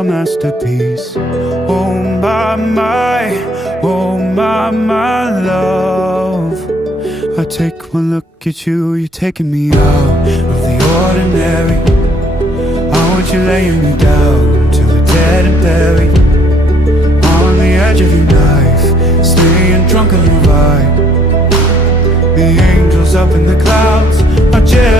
a masterpiece. Oh my love. I take one look at you, you're taking me out of the ordinary. I want you laying me down till we're dead and buried, on the edge of your knife, staying drunk on your vibe. The angels up in the clouds are jealous